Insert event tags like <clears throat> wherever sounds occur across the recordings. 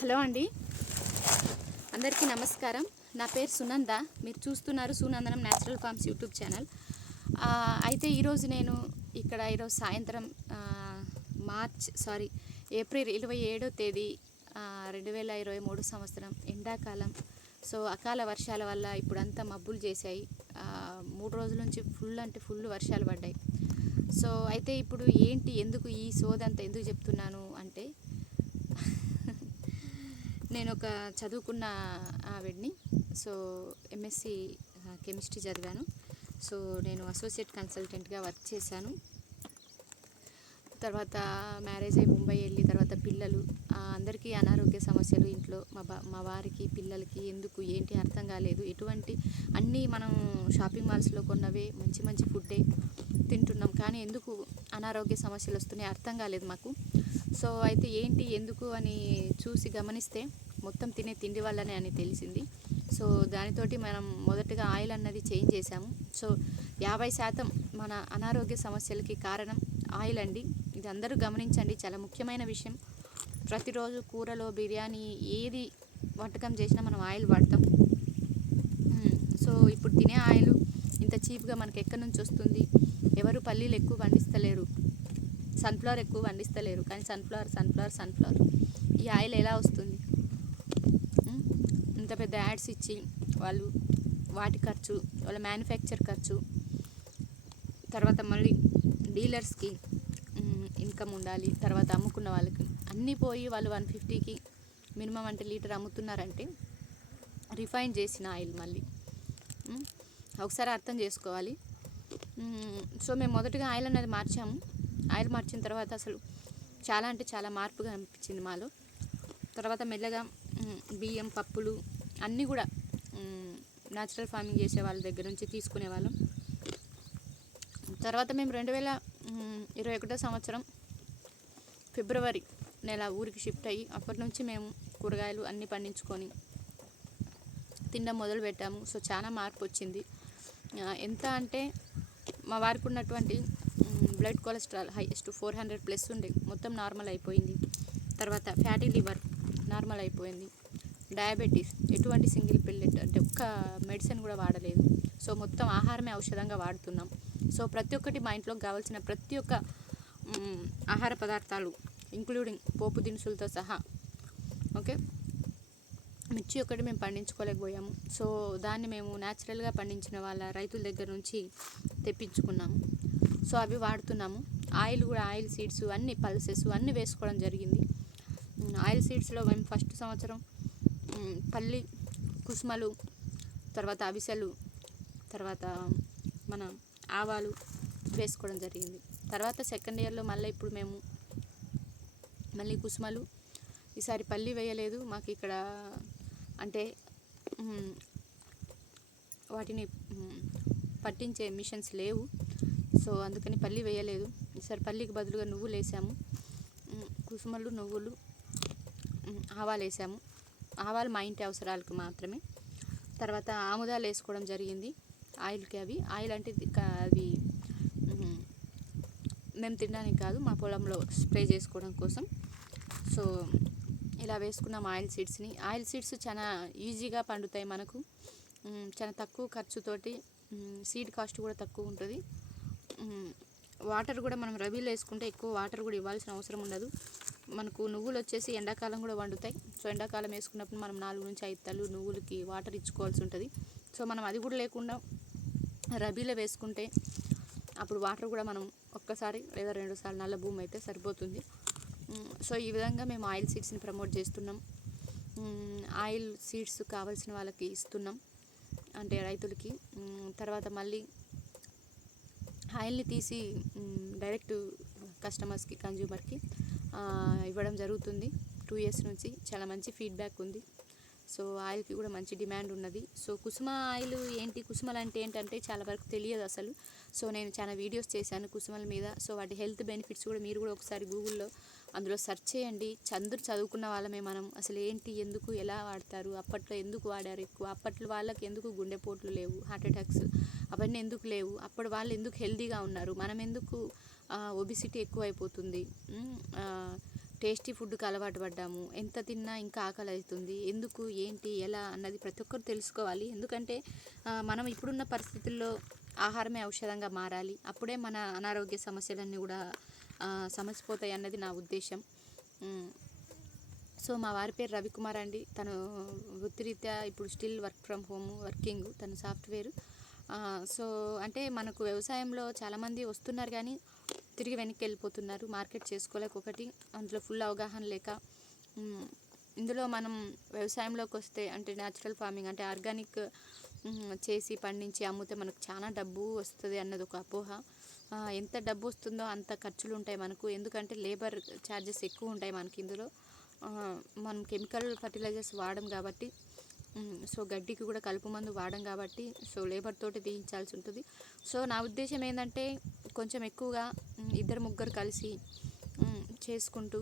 Hello అండి. అందరికీ నమస్కారం. నా పేరు సునంద. మీరు చూస్తున్నారు Sunandanam natural farms YouTube channel అయితే ఈరోజు నేను ఇక్కడ ఈరోజు సాయంత్రం మార్చ్ సారీ ఏప్రిల్ ఇరవై ఏడో తేదీ రెండు వేల ఇరవై మూడు సంవత్సరం ఎండాకాలం. సో అకాల వర్షాల వల్ల ఇప్పుడు అంతా మబ్బులు చేశాయి. మూడు రోజుల నుంచి ఫుల్ అంటే ఫుల్ వర్షాలు పడ్డాయి. సో అయితే ఇప్పుడు ఏంటి ఎందుకు ఈ సోదంతా ఎందుకు చెప్తున్నాను అంటే నేను ఒక చదువుకున్న ఆవిడ్ని. సో ఎంఎస్సి కెమిస్ట్రీ చదివాను. సో నేను అసోసియేట్ కన్సల్టెంట్గా వర్క్ చేశాను. తర్వాత మ్యారేజ్ అయ్యి ముంబై వెళ్ళి తర్వాత పిల్లలు అందరికీ అనారోగ్య సమస్యలు ఇంట్లో మా బా మా వారికి పిల్లలకి ఎందుకు ఏంటి అర్థం కాలేదు. ఎటువంటి అన్నీ మనం షాపింగ్ మాల్స్లో కొన్నవే మంచి మంచి ఫుడ్డే తింటున్నాం. కానీ ఎందుకు అనారోగ్య సమస్యలు వస్తున్నాయి అర్థం కాలేదు మాకు. సో అయితే ఏంటి ఎందుకు అని చూసి గమనిస్తే మొత్తం తినే తిండి వల్లనే అని తెలిసింది. సో దానితోటి మనం మొదటగా ఆయిల్ అన్నది చేంజ్ చేసాము సో యాభై శాతం మన అనారోగ్య సమస్యలకి కారణం ఆయిల్ అండి. ఇది అందరూ గమనించండి చాలా ముఖ్యమైన విషయం. ప్రతిరోజు కూరలో బిర్యానీ ఏది వంటకం చేసినా మనం ఆయిల్ వాడతాం. సో ఇప్పుడు తినే ఆయిల్ ఇంత చీప్గా మనకి ఎక్కడి నుంచి వస్తుంది? ఎవరు పల్లీలు ఎక్కువ పండిస్తలేరు. సన్ఫ్లవర్ ఎక్కువ పండిస్తలేరు. కానీ సన్ఫ్లవర్ సన్ఫ్లవర్ సన్ఫ్లవర్. ఈ ఆయిల్ ఎలా వస్తుంది? ఇంత పెద్ద యాడ్స్ ఇచ్చి వాళ్ళు వాటి ఖర్చు వాళ్ళ మ్యానుఫ్యాక్చర్ ఖర్చు తర్వాత మళ్ళీ డీలర్స్కి ఇన్కమ్ ఉండాలి తర్వాత అమ్ముకున్న వాళ్ళకి అన్నీ పోయి వాళ్ళు వన్ ఫిఫ్టీకి మినిమం అంటే లీటర్ అమ్ముతున్నారంటే రిఫైన్ చేసిన ఆయిల్ మళ్ళీ. ఒకసారి అర్థం చేసుకోవాలి. సో మేము మొదటగా ఆయిల్ అనేది మార్చాము. ఆయిల్ మార్చిన తర్వాత అసలు చాలా అంటే చాలా మార్పుగా అనిపించింది మాలో. తర్వాత మెల్లగా బియ్యం పప్పులు అన్నీ కూడా న్యాచురల్ ఫార్మింగ్ చేసే వాళ్ళ దగ్గర నుంచి తీసుకునే వాళ్ళం. తర్వాత మేము రెండు వేల ఇరవై ఒకటో సంవత్సరం ఫిబ్రవరి నెల ఊరికి షిఫ్ట్ అయ్యి అప్పటి నుంచి మేము కూరగాయలు అన్నీ పండించుకొని తినడం మొదలు పెట్టాము. సో చాలా మార్పు వచ్చింది. ఎంత అంటే మా వారికి ఉన్నటువంటి blood cholesterol highest four hundred plus ఉండే. మొత్తం నార్మల్ అయిపోయింది. తర్వాత ఫ్యాటీ లివర్ నార్మల్ అయిపోయింది. డయాబెటీస్ ఎటువంటి సింగిల్ పిల్లెట్ అంటే ఒక్క మెడిసిన్ కూడా వాడలేదు. సో మొత్తం ఆహారమే ఔషధంగా వాడుతున్నాం. సో ప్రతి ఒక్కటి మా ఇంట్లోకి కావాల్సిన ప్రతి ఒక్క ఆహార పదార్థాలు ఇంక్లూడింగ్ పోపు దినుసులతో సహా ఓకే? మిర్చి ఒకటి మేము పండించుకోలేకపోయాము. సో దాన్ని మేము న్యాచురల్గా పండించిన వాళ్ళ రైతుల దగ్గర నుంచి తెప్పించుకున్నాము. సో అవి వాడుతున్నాము. ఆయిల్ కూడా ఆయిల్ సీడ్స్ అన్ని పల్సెస్ అన్నీ వేసుకోవడం జరిగింది. ఆయిల్ సీడ్స్లో మేము ఫస్ట్ సంవత్సరం పల్లి కుసుమలు తర్వాత అవిసెలు తర్వాత మన ఆవాలు వేసుకోవడం జరిగింది. తర్వాత సెకండ్ ఇయర్లో మళ్ళీ ఇప్పుడు మేము మళ్ళీ కుసుమలు. ఈసారి పల్లి వేయలేదు. మాకు ఇక్కడ అంటే వాటిని పట్టించే మిషన్స్ లేవు. సో అందుకని పల్లి వేయలేదు. ఈసారి పల్లికి బదులుగా నువ్వులు వేసాము. కుసుమలు నువ్వులు ఆవాలు వేసాము. ఆవాలు మా ఇంటి అవసరాలకు మాత్రమే. తర్వాత ఆముదాలు వేసుకోవడం జరిగింది. ఆయిల్కి అవి. ఆయిల్ అంటే కా- అవి మేము తినడానికి కాదు మా పొలంలో స్ప్రే చేసుకోవడం కోసం. సో ఇలా వేసుకున్నాం ఆయిల్ సీడ్స్ని. ఆయిల్ సీడ్స్ చాలా ఈజీగా పండుతాయి మనకు. చాలా తక్కువ ఖర్చుతోటి సీడ్ కాస్ట్ కూడా తక్కువ ఉంటుంది. వాటర్ కూడా మనం రబీలో వేసుకుంటే ఎక్కువ వాటర్ కూడా ఇవ్వాల్సిన అవసరం ఉండదు. మనకు నువ్వులు వచ్చేసి ఎండాకాలం కూడా వండుతాయి. సో ఎండాకాలం వేసుకున్నప్పుడు మనం నాలుగు నుంచి ఐదు తల్లు నువ్వులకి వాటర్ ఇచ్చుకోవాల్సి ఉంటుంది. సో మనం అది కూడా లేకుండా రబీలో వేసుకుంటే అప్పుడు వాటర్ కూడా మనం ఒక్కసారి లేదా రెండు సార్లు నల్ల భూమి అయితే సరిపోతుంది. సో ఈ విధంగా మేము ఆయిల్ సీడ్స్ని ప్రమోట్ చేస్తున్నాం. ఆయిల్ సీడ్స్ కావాల్సిన వాళ్ళకి ఇస్తున్నాం. అంటే రైతులకి. తర్వాత మళ్ళీ ఆయిల్ని తీసి డైరెక్ట్ కస్టమర్స్కి కన్జ్యూమర్కి ఇవ్వడం జరుగుతుంది. టూ ఇయర్స్ నుంచి చాలా మంచి ఫీడ్బ్యాక్ ఉంది. సో ఆయిల్కి కూడా మంచి డిమాండ్ ఉన్నది. సో కుసుమ ఆయిల్ ఏంటి కుసుమలు అంటే ఏంటంటే చాలా వరకు తెలియదు అసలు. సో నేను చాలా వీడియోస్ చేశాను కుసుమల మీద. సో వాటి హెల్త్ బెనిఫిట్స్ కూడా మీరు కూడా ఒకసారి గూగుల్లో అందులో సెర్చ్ చేయండి. చంద్రు చదువుకున్న వాళ్ళమే మనం. అసలు ఏంటి? ఎందుకు? ఎలా వాడతారు? అప్పట్లో ఎందుకు వాడారు ఎక్కువ? అప్పట్లో వాళ్ళకి ఎందుకు గుండెపోట్లు లేవు? హార్ట్ అటాక్స్ అవన్నీ ఎందుకు లేవు? అప్పుడు వాళ్ళు ఎందుకు హెల్దీగా ఉన్నారు? మనం ఎందుకు ఒబిసిటీ ఎక్కువ అయిపోతుంది టేస్టీ ఫుడ్కి అలవాటు పడ్డాము. ఎంత తిన్నా ఇంకా ఆకలి అవుతుంది. ఎందుకు? ఏంటి? ఎలా? అన్నది ప్రతి ఒక్కరు తెలుసుకోవాలి. ఎందుకంటే మనం ఇప్పుడున్న పరిస్థితుల్లో ఆహారమే ఔషధంగా మారాలి. అప్పుడే మన అనారోగ్య సమస్యలన్నీ కూడా సమసిపోతాయి అన్నది నా ఉద్దేశం. సో మా వారి పేరు రవికుమార్ అండి. తను వృత్తిరీత్యా ఇప్పుడు still work from home working తను సాఫ్ట్వేర్. సో అంటే మనకు వ్యవసాయంలో చాలామంది వస్తున్నారు కానీ తిరిగి వెనక్కి వెళ్ళిపోతున్నారు. మార్కెట్ చేసుకోలేక ఒకటి అందులో ఫుల్ అవగాహన లేక. ఇందులో మనం వ్యవసాయంలోకి వస్తే అంటే న్యాచురల్ ఫార్మింగ్ అంటే ఆర్గానిక్ చేసి పండించి అమ్మితే మనకు చాలా డబ్బు వస్తుంది అన్నది ఒక అపోహ. ఎంత డబ్బు వస్తుందో అంత ఖర్చులు ఉంటాయి మనకు. ఎందుకంటే లేబర్ ఛార్జెస్ ఎక్కువ ఉంటాయి మనకి ఇందులో. మనం కెమికల్ ఫర్టిలైజర్స్ వాడడం కాబట్టి సో గడ్డికి కూడా కలుపు మందు వాడడం కాబట్టి సో లేబర్ తోటి తీయించాల్సి ఉంటుంది సో నా ఉద్దేశం ఏంటంటే కొంచెం ఎక్కువగా ఇద్దరు ముగ్గురు కలిసి చేసుకుంటూ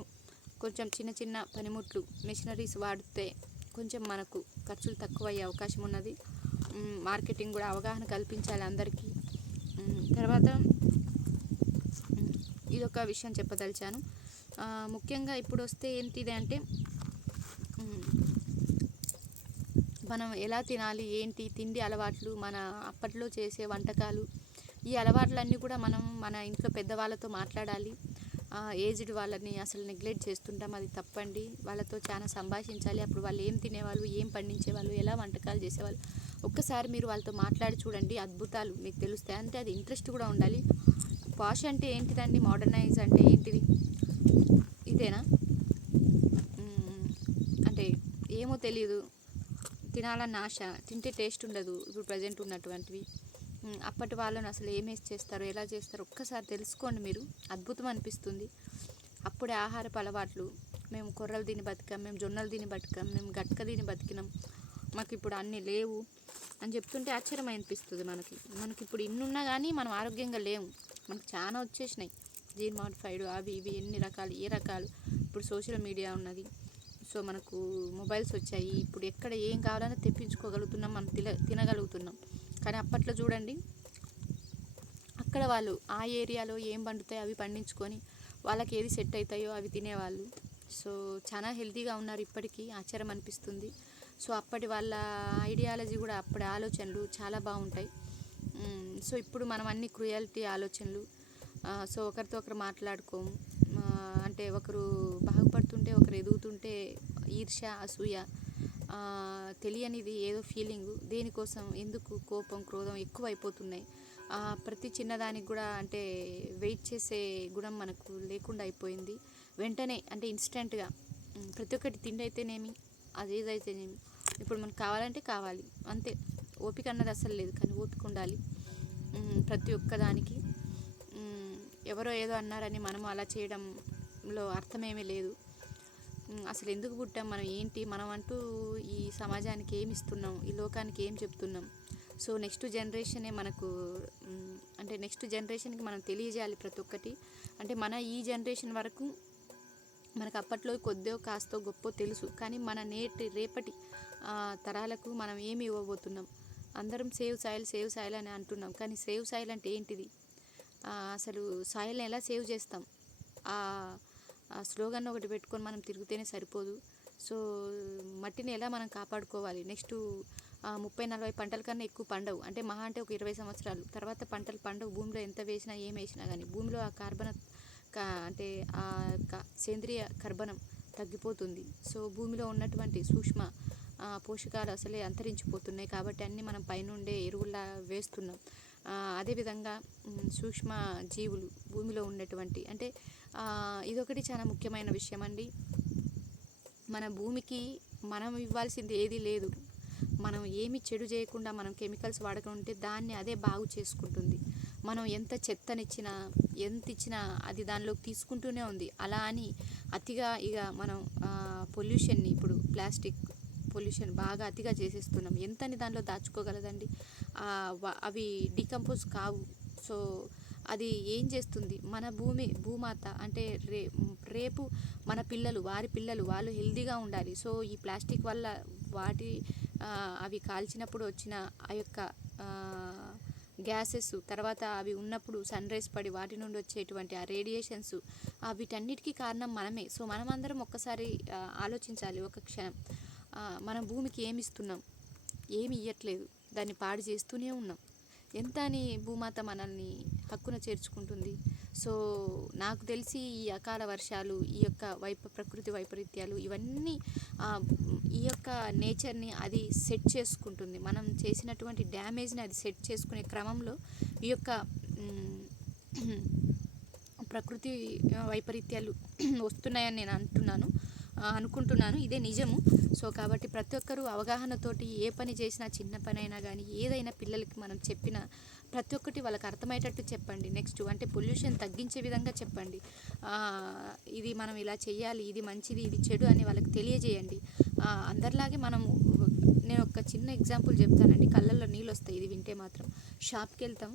కొంచెం చిన్న చిన్న పనిముట్లు మెషినరీస్ వాడితే కొంచెం మనకు ఖర్చులు తక్కువ అయ్యే అవకాశం ఉన్నది మార్కెటింగ్ కూడా అవగాహన కల్పించాలి అందరికీ. తర్వాత ఇదొక విషయం చెప్పదలిచాను. ముఖ్యంగా ఇప్పుడు వస్తే ఏంటిది అంటే మనం ఎలా తినాలి ఏంటి తిండి అలవాట్లు మన అప్పట్లో చేసే వంటకాలు ఈ అలవాట్లన్నీ కూడా మనం మన ఇంట్లో పెద్దవాళ్ళతో మాట్లాడాలి. ఏజ్డ్ వాళ్ళని అసలు నెగ్లెక్ట్ చేస్తుంటాం అది తప్పండి. వాళ్ళతో చాలా సంభాషించాలి. అప్పుడు వాళ్ళు ఏం తినేవాళ్ళు ఏం పండించేవాళ్ళు ఎలా వంటకాలు చేసేవాళ్ళు. ఒక్కసారి మీరు వాళ్ళతో మాట్లాడి చూడండి అద్భుతాలు మీకు తెలుస్తాయి. అంటే అది ఇంట్రెస్ట్ కూడా ఉండాలి. పాష్ అంటే ఏంటిదండి? మోడర్నైజ్ అంటే ఏంటిది? ఇదేనా? అంటే ఏమో తెలియదు తినాలన్న ఆశ తింటే టేస్ట్ ఉండదు. ఇప్పుడు ప్రజెంట్ ఉన్నటువంటివి. అప్పటి వాళ్ళని అసలు ఏమేసి చేస్తారు ఎలా చేస్తారో ఒక్కసారి తెలుసుకోండి మీరు. అద్భుతం అనిపిస్తుంది. అప్పుడే ఆహారపు అలవాట్లు. మేము కొర్రలు తిని బతికాం మేము జొన్నలు తిని బతికాం మేము గట్క తిని బతికినాం. మాకు ఇప్పుడు అన్నీ లేవు అని చెప్తుంటే ఆశ్చర్యం అనిపిస్తుంది మనకి. మనకి ఇప్పుడు ఇన్నున్నా కానీ మనం ఆరోగ్యంగా లేము. మనకు చాలా వచ్చేసినాయి. జీన్ మాడిఫైడ్ అవి ఇవి ఎన్ని రకాలు ఏ రకాలు? ఇప్పుడు సోషల్ మీడియా ఉన్నది. సో మనకు మొబైల్స్ వచ్చాయి. ఇప్పుడు ఎక్కడ ఏం కావాలన్నా తెప్పించుకోగలుగుతున్నాం మనం తిన తినగలుగుతున్నాం. కానీ అప్పట్లో చూడండి అక్కడ వాళ్ళు ఆ ఏరియాలో ఏం పండుతాయో అవి పండించుకొని వాళ్ళకి ఏది సెట్ అవుతాయో అవి తినేవాళ్ళు. సో చాలా హెల్తీగా ఉన్నారు ఇప్పటికీ. ఆశ్చర్యం అనిపిస్తుంది. సో అప్పటి వాళ్ళ ఐడియాలజీ కూడా అప్పటి ఆలోచనలు చాలా బాగుంటాయి. సో ఇప్పుడు మనం అన్ని క్రుయాలిటీ ఆలోచనలు సో ఒకరితో ఒకరు మాట్లాడుకోము. అంటే ఒకరు బాగుపడుతుంటే ఒకరు ఎదుగుతుంటే ఈర్ష అసూయ తెలియనిది ఏదో ఫీలింగ్ దేనికోసం ఎందుకు కోపం క్రోధం ఎక్కువ అయిపోతున్నాయి ప్రతి చిన్నదానికి కూడా అంటే వెయిట్ చేసే గుణం మనకు లేకుండా అయిపోయింది. వెంటనే అంటే ఇన్స్టెంట్గా ప్రతి ఒక్కటి తిండి అయితేనేమి అది ఏదైతేనేమి ఇప్పుడు మనకు కావాలంటే కావాలి అంతే. ఓపిక అన్నది అసలు లేదు కానీ ఓపిక ఉండాలి. ప్రతి ఒక్కదానికి ఎవరో ఏదో అన్నారని మనం అలా చేయడంలో అర్థమేమీ లేదు. అసలు ఎందుకు పుట్టాం మనం ఏంటి? మనం అంటూ ఈ సమాజానికి ఏమి ఇస్తున్నాం? ఈ లోకానికి ఏం చెప్తున్నాం? సో నెక్స్ట్ జనరేషనే మనకు అంటే నెక్స్ట్ జనరేషన్కి మనం తెలియజేయాలి ప్రతి ఒక్కటి. అంటే మన ఈ జనరేషన్ వరకు మనకు అప్పట్లో కొద్దో కాస్తో గొప్ప తెలుసు. కానీ మన నేటి రేపటి తరాలకు మనం ఏమి ఇవ్వబోతున్నాం? అందరం సేవ్ సాయిల్ సేవ్ సాయిల్ అని అంటున్నాం. కానీ సేవ్ సాయిల్ అంటే ఏంటిది? అసలు సాయిల్ని ఎలా సేవ్ చేస్తాం? ఆ స్లోగన్ ఒకటి పెట్టుకొని మనం తిరిగితేనే సరిపోదు. సో మట్టిని ఎలా మనం కాపాడుకోవాలి? నెక్స్ట్ ముప్పై నలభై పంటల కన్నా ఎక్కువ పండవు. అంటే మహా అంటే ఒక ఇరవై సంవత్సరాలు. తర్వాత పంటలు పండవు. భూమిలో ఎంత వేసినా ఏం వేసినా కానీ భూమిలో ఆ కార్బన అంటే ఆ సేంద్రియ కర్బనం తగ్గిపోతుంది. సో భూమిలో ఉన్నటువంటి సూక్ష్మ పోషకాలు అసలే అంతరించిపోతున్నాయి కాబట్టి అన్నీ మనం పైనుండే ఎరువులా వేస్తున్నాం. అదేవిధంగా సూక్ష్మ జీవులు భూమిలో ఉన్నటువంటి అంటే ఇదొకటి చాలా ముఖ్యమైన విషయం అండి మన భూమికి మనం ఇవ్వాల్సింది ఏదీ లేదు. మనం ఏమి చెడు చేయకుండా మనం కెమికల్స్ వాడకుంటే దాన్ని అదే బాగు చేసుకుంటుంది. మనం ఎంత చెత్తనిచ్చినా ఎంత ఇచ్చినా అది దానిలోకి తీసుకుంటూనే ఉంది. అలా అని అతిగా ఇక మనం పొల్యూషన్ని ఇప్పుడు ప్లాస్టిక్ పొల్యూషన్ బాగా అతిగా చేసేస్తున్నాం. ఎంతని దానిలో దాచుకోగలదండి? అవి డికంపోజ్ కావు. సో అది ఏం చేస్తుంది? మన భూమి భూమాత అంటే రే రేపు మన పిల్లలు వారి పిల్లలు వాళ్ళు హెల్దీగా ఉండాలి. సో ఈ ప్లాస్టిక్ వల్ల వాటి అవి కాల్చినప్పుడు వచ్చిన ఆ యొక్క గ్యాసెస్ తర్వాత అవి ఉన్నప్పుడు సన్ రైస్ పడి వాటి నుండి వచ్చేటువంటి ఆ రేడియేషన్స్ వీటన్నిటికీ కారణం మనమే. సో మనమందరం ఒక్కసారి ఆలోచించాలి ఒక క్షణం. మనం భూమికి ఏమి ఇస్తున్నాం ఏమి ఇవ్వట్లేదు దాన్ని పాడు చేస్తూనే ఉన్నాం. ఎంత అని భూమాత మనల్ని హక్కున చేర్చుకుంటుంది? సో నాకు తెలిసి ఈ అకాల వర్షాలు ఈ యొక్క వైప ప్రకృతి వైపరీత్యాలు ఇవన్నీ ఈ యొక్క నేచర్ని అది సెట్ చేసుకుంటుంది. మనం చేసినటువంటి డ్యామేజ్ని అది సెట్ చేసుకునే క్రమంలో ఈ యొక్క <clears throat> ప్రకృతి వైపరీత్యాలు <clears throat> వస్తున్నాయని నేను అంటున్నాను. అనుకుంటున్నాను. ఇదే నిజము. సో కాబట్టి ప్రతి ఒక్కరూ అవగాహనతోటి ఏ పని చేసినా చిన్న పని అయినా కానీ ఏదైనా పిల్లలకి మనం చెప్పిన ప్రతి ఒక్కటి వాళ్ళకి అర్థమయ్యేటట్టు చెప్పండి. నెక్స్ట్ అంటే పొల్యూషన్ తగ్గించే విధంగా చెప్పండి. ఇది మనం ఇలా చేయాలి ఇది మంచిది ఇది చెడు అని వాళ్ళకి తెలియజేయండి. అందరిలాగే మనము నేను ఒక చిన్న ఎగ్జాంపుల్ చెప్తానండి. కళ్ళల్లో నీళ్ళు వస్తాయి ఇది వింటే మాత్రం. షాప్కి వెళ్తాం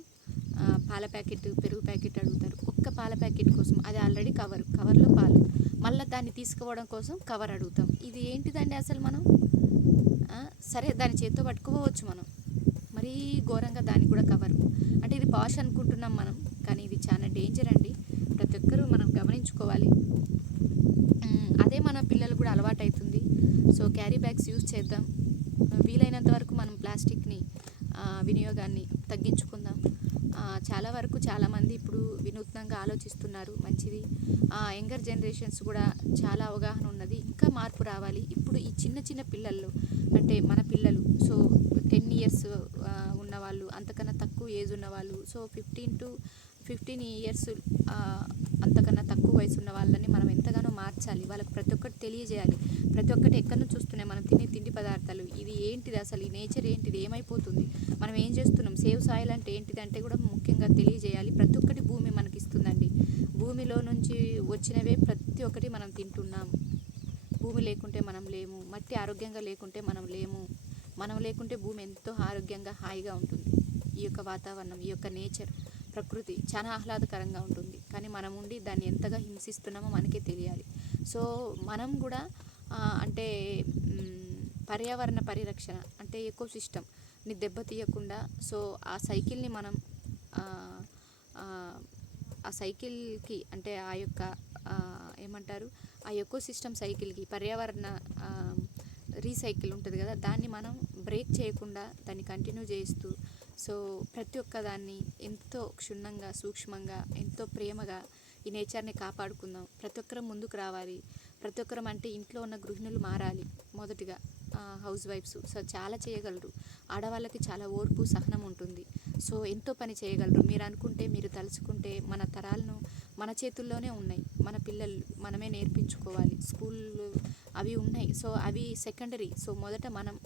పాల ప్యాకెట్ పెరుగు ప్యాకెట్ అడుగుతారు. ఒక్క పాల ప్యాకెట్ కోసం అది ఆల్రెడీ కవర్. కవర్లో పాలు. మళ్ళీ దాన్ని తీసుకోవడం కోసం కవర్ అడుగుతాం. ఇది ఏంటిదండి అసలు మనం? సరే దాని చేతితో పట్టుకోవచ్చు మనం. మరీ ఘోరంగా దానికి కూడా కవర్. అంటే ఇది పాష్ అనుకుంటున్నాం మనం కానీ ఇది చాలా డేంజర్ అండి. ప్రతి ఒక్కరూ మనం గమనించుకోవాలి. అదే మన పిల్లలు కూడా అలవాటు అవుతుంది సో క్యారీ బ్యాగ్స్ యూజ్ చేద్దాం. వీలైనంత వరకు మనం ప్లాస్టిక్ని వినియోగాన్ని తగ్గించుకుందాం. చాలా వరకు చాలామంది ఇప్పుడు వినూత్నంగా ఆలోచిస్తున్నారు. మంచిది. యంగర్ జనరేషన్స్ కూడా చాలా అవగాహన ఉన్నది. ఇంకా మార్పు రావాలి. ఇప్పుడు ఈ చిన్న చిన్న పిల్లల్లో అంటే మన పిల్లలు సో టెన్ ఇయర్స్ ఉన్నవాళ్ళు అంతకన్నా తక్కువ ఏజ్ ఉన్నవాళ్ళు so fifteen to fifteen years అంతకన్నా తక్కువ వయసు ఉన్న వాళ్ళని మనం ఎంతగానో మార్చాలి. వాళ్ళకి ప్రతి ఒక్కటి తెలియజేయాలి. ప్రతి ఒక్కటి ఎక్కడి నుంచి వస్తున్నాయి మనం తినే తిండి పదార్థాలు. ఇది ఏంటిది అసలు? ఈ నేచర్ ఏంటిది? ఏమైపోతుంది? మనం ఏం చేస్తున్నాం? సేవ్ సాయిల్ అంటే ఏంటిది అంటే కూడా ముఖ్యంగా తెలియజేయాలి. ప్రతి ఒక్కటి భూమి మనకి ఇస్తుందండి భూమిలో నుంచి వచ్చినవే ప్రతి ఒక్కటి మనం తింటున్నాం. భూమి లేకుంటే మనం లేము. మట్టి ఆరోగ్యంగా లేకుంటే మనం లేము. మనం లేకుంటే భూమి ఎంతో ఆరోగ్యంగా హాయిగా ఉంటుంది. ఈ యొక్క వాతావరణం ఈ యొక్క నేచర్. ప్రకృతి చాలా ఆహ్లాదకరంగా ఉంటుంది. కానీ మనం ఉండి దాన్ని ఎంతగా హింసిస్తున్నామో మనకే తెలియాలి. సో మనం కూడా అంటే పర్యావరణ పరిరక్షణ అంటే ఎకో సిస్టమ్ని దెబ్బతీయకుండా సో ఆ సైకిల్ని మనం ఆ, సైకిల్కి అంటే ఆ యొక్క ఏమంటారు? ఆ ఎకో సిస్టమ్ సైకిల్కి పర్యావరణ రీసైకిల్ ఉంటుంది కదా దాన్ని మనం బ్రేక్ చేయకుండా దాన్ని కంటిన్యూ చేస్తూ సో ప్రతి ఒక్క దాన్ని ఎంతో క్షుణ్ణంగా సూక్ష్మంగా ఎంతో ప్రేమగా ఈ నేచర్ని కాపాడుకుందాం. ప్రతి ఒక్కరం ముందుకు రావాలి. ప్రతి ఒక్కరం అంటే ఇంట్లో ఉన్న గృహిణులు మారాలి మొదటిగా. House wives. సో చాలా చేయగలరు. ఆడవాళ్ళకి చాలా ఓర్పు సహనం ఉంటుంది. సో ఎంతో పని చేయగలరు. మీరు అనుకుంటే మీరు తలుచుకుంటే మన తరాలను మన చేతుల్లోనే ఉన్నాయి. మన పిల్లలు మనమే నేర్పించుకోవాలి. స్కూల్ అవి ఉన్నాయి. సో అవి సెకండరీ. సో మొదట మనం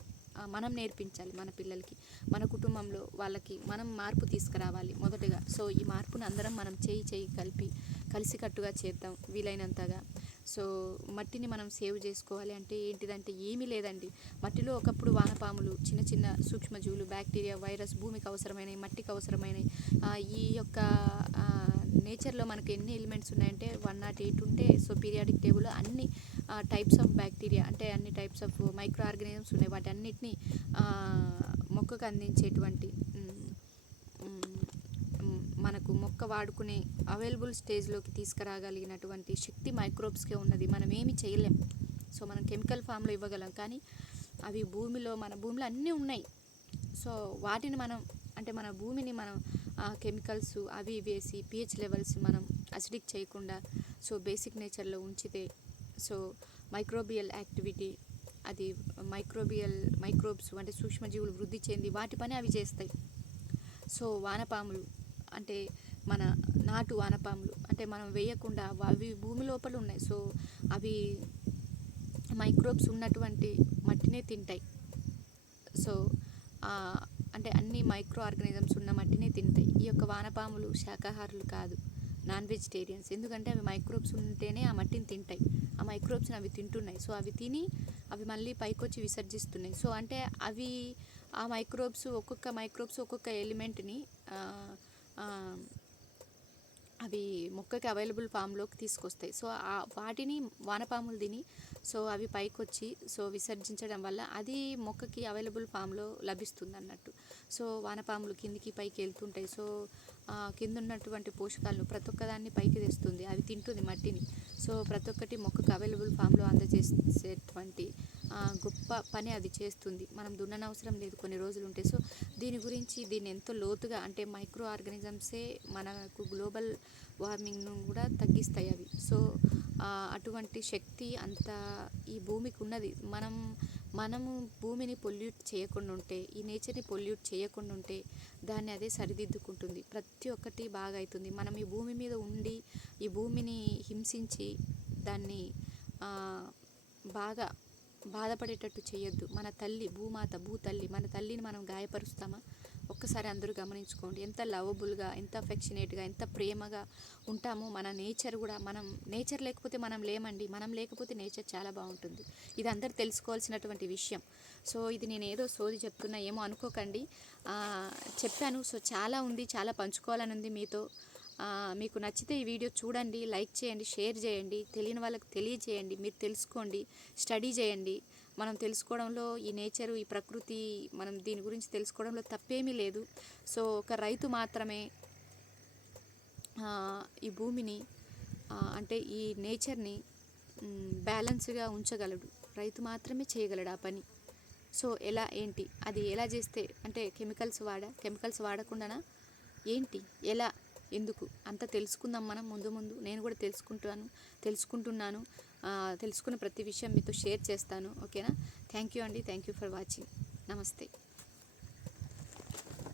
మనం నేర్పించాలి మన పిల్లలకి మన కుటుంబంలో వాళ్ళకి మనం మార్పు తీసుకురావాలి మొదటగా. సో ఈ మార్పును అందరం మనం చేయి చేయి కలిపి కలిసికట్టుగా చేద్దాం వీలైనంతగా. సో మట్టిని మనం సేవ్ చేసుకోవాలి అంటే ఏంటిదంటే ఏమీ లేదండి. మట్టిలో ఒకప్పుడు వానపాములు చిన్న చిన్న సూక్ష్మజీవులు బ్యాక్టీరియా వైరస్ భూమికి అవసరమైనవి మట్టికి అవసరమైనవి ఈ యొక్క నేచర్లో మనకి ఎన్ని ఎలిమెంట్స్ ఉన్నాయంటే వన్ నాట్ ఎయిట్ ఉంటే సో పీరియాడిక్ టేబుల్ అన్ని టైప్స్ ఆఫ్ బ్యాక్టీరియా అంటే అన్ని టైప్స్ ఆఫ్ మైక్రో ఆర్గానిజమ్స్ ఉన్నాయి. వాటి అన్నిటిని మొక్కకు అందించేటువంటి మనకు మొక్క వాడుకునే అవైలబుల్ స్టేజ్లోకి తీసుకురాగలిగినటువంటి శక్తి మైక్రోబ్స్కే ఉన్నది. మనం ఏమి చేయలేం. సో మనం కెమికల్ ఫామ్లో ఇవ్వగలం. కానీ అవి భూమిలో మన భూమిలో అన్నీ ఉన్నాయి. సో వాటిని మనం అంటే మన భూమిని మనం కెమికల్స్ అవి వేసి పిహెచ్ లెవెల్స్ మనం అసిడిక్ చేయకుండా సో బేసిక్ నేచర్లో ఉంచితే సో మైక్రోబియల్ యాక్టివిటీ అది మైక్రోబియల్ మైక్రోబ్స్ అంటే సూక్ష్మజీవులు వృద్ధి చెంది వాటి పని అవి చేస్తాయి. సో వానపాములు అంటే మన నాటు వానపాములు అంటే మనం వేయకుండా అవి భూమి లోపల ఉన్నాయి. సో అవి మైక్రోబ్స్ ఉన్నటువంటి మట్టినే తింటాయి. సో అంటే అన్ని మైక్రో ఆర్గానిజమ్స్ ఉన్న మట్టినే తింటాయి. ఈ యొక్క వానపాములు శాకాహారులు కాదు నాన్ వెజిటేరియన్స్. ఎందుకంటే అవి మైక్రోబ్స్ ఉంటేనే ఆ మట్టిని తింటాయి. ఆ మైక్రోబ్స్ని అవి తింటున్నాయి. సో అవి తిని అవి మళ్ళీ పైకొచ్చి విసర్జిస్తున్నాయి. సో అంటే అవి ఆ మైక్రోబ్స్ ఒక్కొక్క మైక్రోబ్స్ ఒక్కొక్క ఎలిమెంట్ని అవి మొక్కకి అవైలబుల్ ఫామ్లోకి తీసుకొస్తాయి. సో ఆ వాటిని వానపాములు తిని సో అవి పైకి వచ్చి సో విసర్జించడం వల్ల అది మొక్కకి అవైలబుల్ ఫామ్లో లభిస్తుంది అన్నట్టు సో వానపాములు కిందికి పైకి వెళ్తుంటాయి. సో కింద ఉన్నటువంటి పోషకాలను ప్రతి ఒక్కదాన్ని పైకి తెస్తుంది. అవి తింటుంది మట్టిని. సో ప్రతి ఒక్కటి మొక్కకు అవైలబుల్ ఫామ్లో అందజేసేటువంటి గొప్ప పని అది చేస్తుంది. మనం దున్ననవసరం లేదు కొన్ని రోజులు ఉంటే సో దీని గురించి దీన్ని ఎంతో లోతుగా అంటే మైక్రో ఆర్గానిజమ్సే మనకు గ్లోబల్ వార్మింగ్ను కూడా తగ్గిస్తాయి అవి. సో అటువంటి శక్తి అంత ఈ భూమికి ఉన్నది. మనం మనము భూమిని పొల్యూట్ చేయకుండా ఉంటే ఈ నేచర్ని పొల్యూట్ చేయకుండా ఉంటే దాన్ని అదే సరిదిద్దుకుంటుంది. ప్రతి ఒక్కటి బాగా అవుతుంది మనం ఈ భూమి మీద ఉండి ఈ భూమిని హింసించి దాన్ని బాగా బాధపడేటట్టు చేయొద్దు. మన తల్లి భూమాత భూతల్లి మన తల్లిని మనం గాయపరుస్తామా? ఒక్కసారి అందరూ గమనించుకోండి. ఎంత లవబుల్గా ఎంత అఫెక్షనేట్గా ఎంత ప్రేమగా ఉంటామో మన నేచర్ కూడా మనం నేచర్ లేకపోతే మనం లేమండి. మనం లేకపోతే నేచర్ చాలా బాగుంటుంది. ఇది అందరు తెలుసుకోవాల్సినటువంటి విషయం. సో ఇది నేను ఏదో సోది చెప్తున్నా ఏమో అనుకోకండి. చెప్పాను. సో చాలా ఉంది చాలా పంచుకోవాలని ఉంది మీతో. మీకు నచ్చితే ఈ వీడియో చూడండి లైక్ చేయండి షేర్ చేయండి తెలియని వాళ్ళకి తెలియజేయండి మీరు తెలుసుకోండి స్టడీ చేయండి. మనం తెలుసుకోవడంలో ఈ నేచరు ఈ ప్రకృతి మనం దీని గురించి తెలుసుకోవడంలో తప్పేమీ లేదు. సో ఒక రైతు మాత్రమే ఈ భూమిని అంటే ఈ నేచర్ని బ్యాలెన్స్గా ఉంచగలడు. రైతు మాత్రమే చేయగలడు ఆ పని. సో ఎలా ఏంటి అది ఎలా చేస్తే అంటే కెమికల్స్ వాడ కెమికల్స్ వాడకుండానా? ఏంటి ఎలా? ఎందుకు? అంత తెలుసుకుందాం మనం ముందు ముందు. నేను కూడా తెలుసుకుంటాను తెలుసుకుంటున్నాను. తెలుసుకున్న ప్రతి విషయం మీతో షేర్ చేస్తాను. ఓకేనా? థ్యాంక్ యూ అండి. Thank you for watching. నమస్తే.